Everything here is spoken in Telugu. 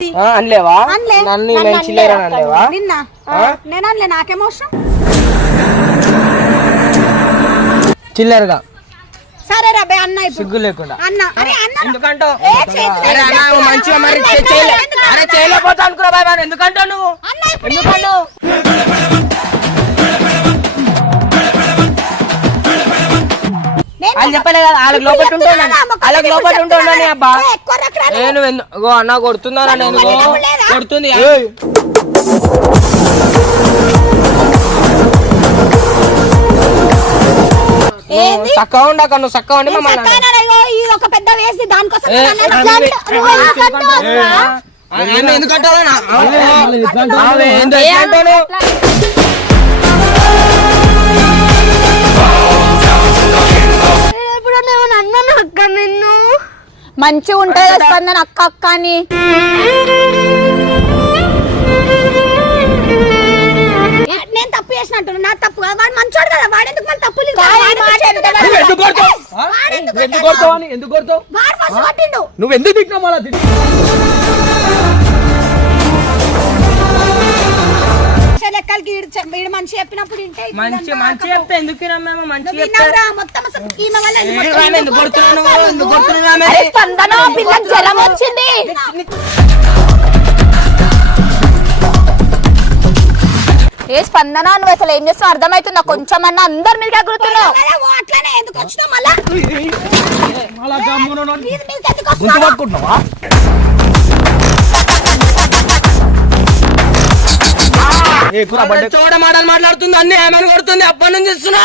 ఆ, అనలేవా? అనలే. నన్ను నేను చిల్లర అనలేవా? నిన్న. నేను అనలే నాకేం అవసరం? చిల్లరగా. సరే రా బే అన్న ఇప్పుడు. సిగ్గు లేకుండా. అన్న. అరే అన్న. అరే మంచిగా మరి చే- చేయలే. అరే చేయలేకపోతా అనుకురా బాయ్ మరి ఎందుకంటావు నువ్వు? ఎందుకంటావు? అని చెప్పలే కదా వాళ్ళకి లోపల ఉంటాను వాళ్ళకి లోపల. ఉంటాను అబ్బా. నేను అన్న కొడుతుందా నేను? కొడుతుంది? చక్కగా ఉండక నువ్వు చక్కగా ఉండి ఒక పెద్ద వేసి దానికోసం ఎట్లంటావు? మంచిగా ఉంటుంది స్పందన అక్క అక్క అని నేను తప్పు చేసినట్టు నా తప్పు కాదు. వాడు మంచోడు కదా వాడు ఎందుకు మన తప్పులు కదా. నువ్వు ఎందుకు కొడతావు? ఆ? వాడు ఎందుకు నువ్వు ఎందుకు కొడతావు అని ఎందుకు కొడతావు వాడు ఫస్ట్ కొట్టిండు నువ్వు ఎందుకు తిట్టినావు మళ్ళా మంచి చెప్పినప్పుడు మంచి మంచి. చెప్తే ఎందుకు మేము? మంచి నువ్వు చెప్తే విన్నావురా, మొత్తం అసలు ఈమె వల్ల ఇది మొత్తం ఆమె ఎందుకు కొడుతున్నావు నువ్వు? ఎందుకు కొడుతున్నావు ఆమె? అరే స్పందన పిల్లకి జ్వరం వచ్చింది. ఏ స్పందన నువ్వు అసలు ఏం చేస్తావు అర్థమవుతుందా? కొంచెం అన్న అందరి మీద ఎగురుతున్నావు అట్లనే ఎందుకు వచ్చినావు మళ్ళా? చూడ మాటలు మాట్లాడుతుంది అన్ని ఆమెను కొడుతుంది అప్పటి నుంచి ఇస్తున్నా.